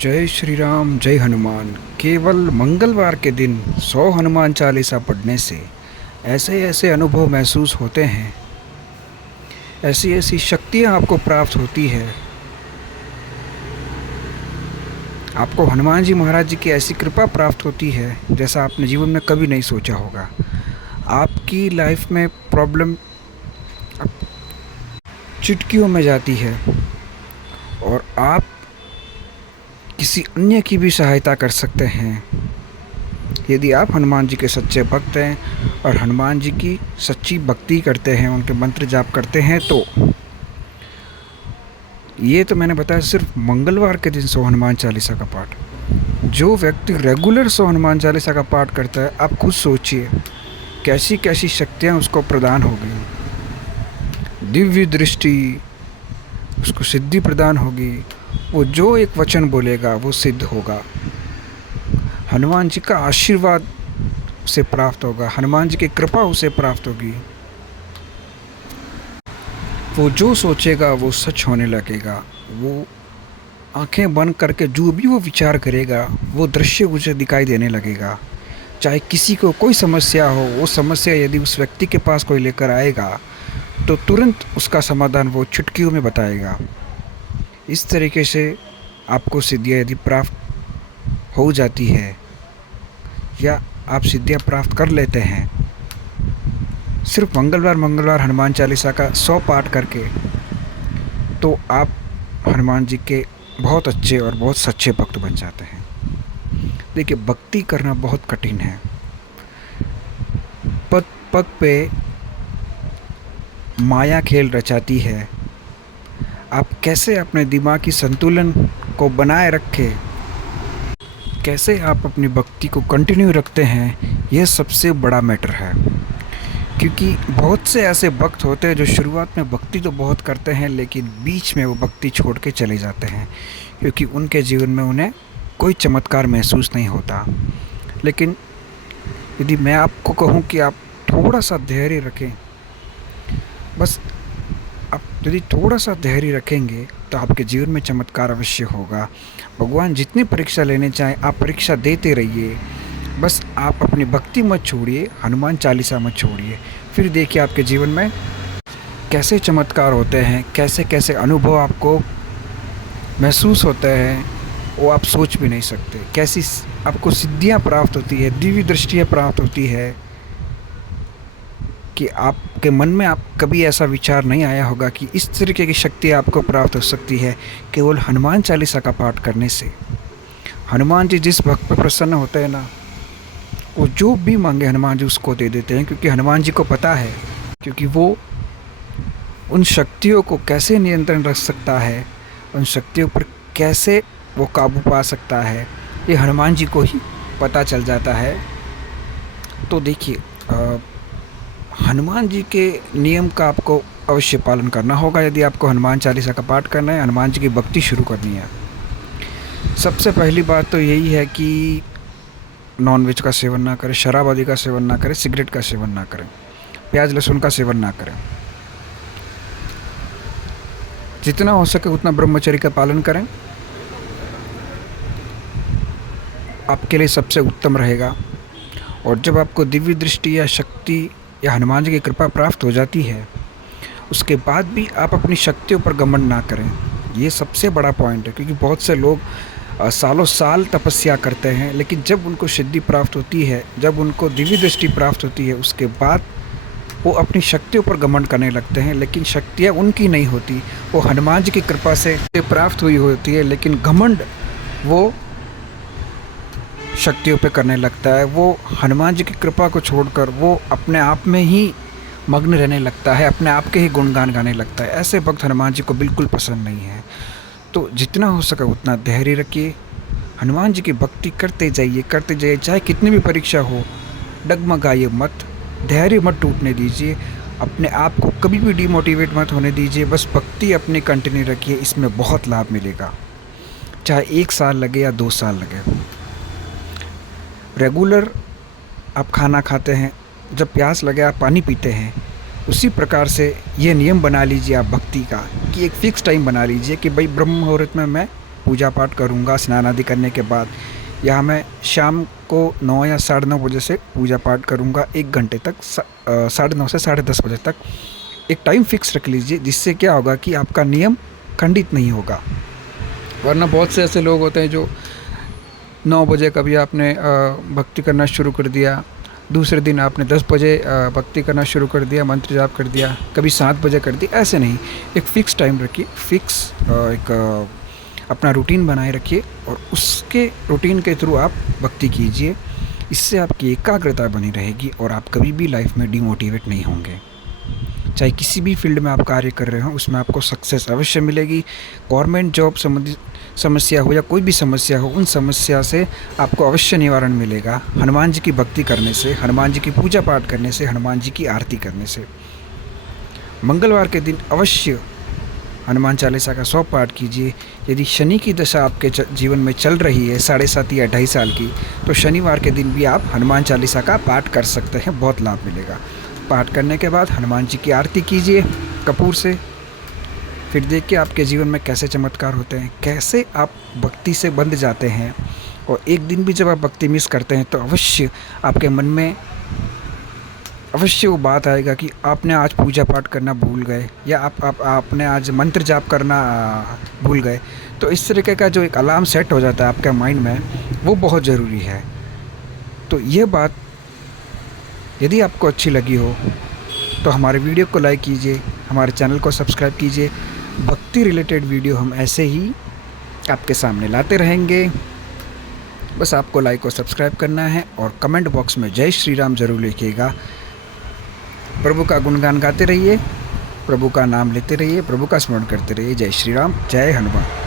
जय श्री राम जय हनुमान। केवल मंगलवार के दिन 100 हनुमान चालीसा पढ़ने से ऐसे ऐसे अनुभव महसूस होते हैं, ऐसी ऐसी शक्तियाँ आपको प्राप्त होती है। आपको हनुमान जी महाराज जी की ऐसी कृपा प्राप्त होती है जैसा आपने जीवन में कभी नहीं सोचा होगा। आपकी लाइफ में प्रॉब्लम चुटकियों में जाती है और आप किसी अन्य की भी सहायता कर सकते हैं यदि आप हनुमान जी के सच्चे भक्त हैं और हनुमान जी की सच्ची भक्ति करते हैं, उनके मंत्र जाप करते हैं। तो ये तो मैंने बताया सिर्फ मंगलवार के दिन 100 हनुमान चालीसा का पाठ। जो व्यक्ति रेगुलर 100 हनुमान चालीसा का पाठ करता है, आप खुद सोचिए कैसी कैसी शक्तियाँ उसको प्रदान होगी। दिव्य दृष्टि, उसको सिद्धि प्रदान होगी। वो जो एक वचन बोलेगा वो सिद्ध होगा। हनुमान जी का आशीर्वाद उसे प्राप्त होगा, हनुमान जी की कृपा उसे प्राप्त होगी। वो जो सोचेगा वो सच होने लगेगा। वो आंखें बंद करके जो भी वो विचार करेगा वो दृश्य उसे दिखाई देने लगेगा। चाहे किसी को कोई समस्या हो, वो समस्या यदि उस व्यक्ति के पास कोई लेकर आएगा तो तुरंत उसका समाधान वो चुटकियों में बताएगा। इस तरीके से आपको सिद्धियाँ यदि प्राप्त हो जाती है या आप सिद्धियाँ प्राप्त कर लेते हैं सिर्फ मंगलवार हनुमान चालीसा का 100 पाठ करके, तो आप हनुमान जी के बहुत अच्छे और बहुत सच्चे भक्त बन जाते हैं। देखिए, भक्ति करना बहुत कठिन है। पग पग पे माया खेल रचाती है। आप कैसे अपने दिमाग की संतुलन को बनाए रखें, कैसे आप अपनी भक्ति को कंटिन्यू रखते हैं, यह सबसे बड़ा मैटर है। क्योंकि बहुत से ऐसे भक्त होते हैं जो शुरुआत में भक्ति तो बहुत करते हैं लेकिन बीच में वो भक्ति छोड़ के चले जाते हैं क्योंकि उनके जीवन में उन्हें कोई चमत्कार महसूस नहीं होता। लेकिन यदि मैं आपको कहूँ कि आप थोड़ा सा धैर्य रखें, बस आप यदि थोड़ा सा धैर्य रखेंगे तो आपके जीवन में चमत्कार अवश्य होगा। भगवान जितनी परीक्षा लेने चाहें आप परीक्षा देते रहिए, बस आप अपनी भक्ति मत छोड़िए, हनुमान चालीसा मत छोड़िए। फिर देखिए आपके जीवन में कैसे चमत्कार होते हैं, कैसे कैसे अनुभव आपको महसूस होते हैं, वो आप सोच भी नहीं सकते। कैसी आपको सिद्धियां प्राप्त होती है, दिव्य दृष्टियाँ प्राप्त होती है कि आपके मन में आप कभी ऐसा विचार नहीं आया होगा कि इस तरीके की शक्ति आपको प्राप्त हो सकती है केवल हनुमान चालीसा का पाठ करने से। हनुमान जी जिस भक्त पर प्रसन्न होते हैं ना, वो जो भी मांगे हनुमान जी उसको दे देते हैं। क्योंकि हनुमान जी को पता है, क्योंकि वो उन शक्तियों को कैसे नियंत्रण रख सकता है, उन शक्तियों पर कैसे वो काबू पा सकता है, ये हनुमान जी को ही पता चल जाता है। तो देखिए, हनुमान जी के नियम का आपको अवश्य पालन करना होगा यदि आपको हनुमान चालीसा का पाठ करना है, हनुमान जी की भक्ति शुरू करनी है। सबसे पहली बात तो यही है कि नॉनवेज का सेवन ना करें, शराब आदि का सेवन ना करें, सिगरेट का सेवन ना करें, प्याज लहसुन का सेवन ना करें। जितना हो सके उतना ब्रह्मचर्य का पालन करें, आपके लिए सबसे उत्तम रहेगा। और जब आपको दिव्य दृष्टि या शक्ति या हनुमान जी की कृपा प्राप्त हो जाती है, उसके बाद भी आप अपनी शक्तियों पर घमंड ना करें। ये सबसे बड़ा पॉइंट है। क्योंकि बहुत से लोग सालों साल तपस्या करते हैं लेकिन जब उनको सिद्धि प्राप्त होती है, जब उनको दिव्य दृष्टि प्राप्त होती है, उसके बाद वो अपनी शक्तियों पर घमंड करने लगते हैं। लेकिन शक्तियाँ उनकी नहीं होती, वो हनुमान जी की कृपा से प्राप्त हुई होती है। लेकिन घमंड वो शक्तियों पे करने लगता है। वो हनुमान जी की कृपा को छोड़कर वो अपने आप में ही मग्न रहने लगता है, अपने आप के ही गुणगान गाने लगता है। ऐसे भक्त हनुमान जी को बिल्कुल पसंद नहीं है। तो जितना हो सके उतना धैर्य रखिए, हनुमान जी की भक्ति करते जाइए, चाहे कितनी भी परीक्षा हो, डगमगाइए मत, धैर्य मत टूटने दीजिए, अपने आप को कभी भी डिमोटिवेट मत होने दीजिए। बस भक्ति अपनी कंटिन्यू रखिए, इसमें बहुत लाभ मिलेगा। चाहे 1 साल लगे या 2 साल लगे। रेगुलर आप खाना खाते हैं, जब प्यास लगे आप पानी पीते हैं, उसी प्रकार से ये नियम बना लीजिए आप भक्ति का कि एक फ़िक्स टाइम बना लीजिए कि भाई ब्रह्म मुहूर्त में मैं पूजा पाठ करूँगा स्नान आदि करने के बाद, या मैं शाम को 9 या 9:30 बजे से पूजा पाठ करूँगा 1 घंटे तक, 9:30 से 10:30 बजे तक। एक टाइम फिक्स रख लीजिए, जिससे क्या होगा कि आपका नियम खंडित नहीं होगा। वरना बहुत से ऐसे लोग होते हैं जो 9 बजे कभी आपने भक्ति करना शुरू कर दिया, दूसरे दिन आपने 10 बजे भक्ति करना शुरू कर दिया, मंत्र जाप कर दिया, कभी 7 बजे कर दिया। ऐसे नहीं, एक फ़िक्स टाइम रखिए, फ़िक्स एक अपना रूटीन बनाए रखिए और उसके रूटीन के थ्रू आप भक्ति कीजिए। इससे आपकी एकाग्रता बनी रहेगी और आप कभी भी लाइफ में डिमोटिवेट नहीं होंगे। चाहे किसी भी फील्ड में आप कार्य कर रहे हो, उसमें आपको सक्सेस अवश्य मिलेगी। गवर्नमेंट जॉब संबंधित समस्या हो या कोई भी समस्या हो, उन समस्या से आपको अवश्य निवारण मिलेगा हनुमान जी की भक्ति करने से, हनुमान जी की पूजा पाठ करने से, हनुमान जी की आरती करने से। मंगलवार के दिन अवश्य हनुमान चालीसा का 100 पाठ कीजिए। यदि शनि की दशा आपके जीवन में चल रही है 7.5 या 2.5 साल की, तो शनिवार के दिन भी आप हनुमान चालीसा का पाठ कर सकते हैं, बहुत लाभ मिलेगा। पाठ करने के बाद हनुमान जी की आरती कीजिए कपूर से, फिर देखिए आपके जीवन में कैसे चमत्कार होते हैं, कैसे आप भक्ति से बंध जाते हैं। और एक दिन भी जब आप भक्ति मिस करते हैं तो अवश्य आपके मन में अवश्य वो बात आएगा कि आपने आज पूजा पाठ करना भूल गए, या आपने आज मंत्र जाप करना भूल गए। तो इस तरीके का जो एक अलार्म सेट हो जाता है आपके माइंड में, वो बहुत ज़रूरी है। तो ये बात यदि आपको अच्छी लगी हो तो हमारे वीडियो को लाइक कीजिए, हमारे चैनल को सब्सक्राइब कीजिए। भक्ति रिलेटेड वीडियो हम ऐसे ही आपके सामने लाते रहेंगे। बस आपको लाइक और सब्सक्राइब करना है और कमेंट बॉक्स में जय श्री राम ज़रूर लिखिएगा। प्रभु का गुणगान गाते रहिए, प्रभु का नाम लेते रहिए, प्रभु का स्मरण करते रहिए। जय श्री राम, जय हनुमान।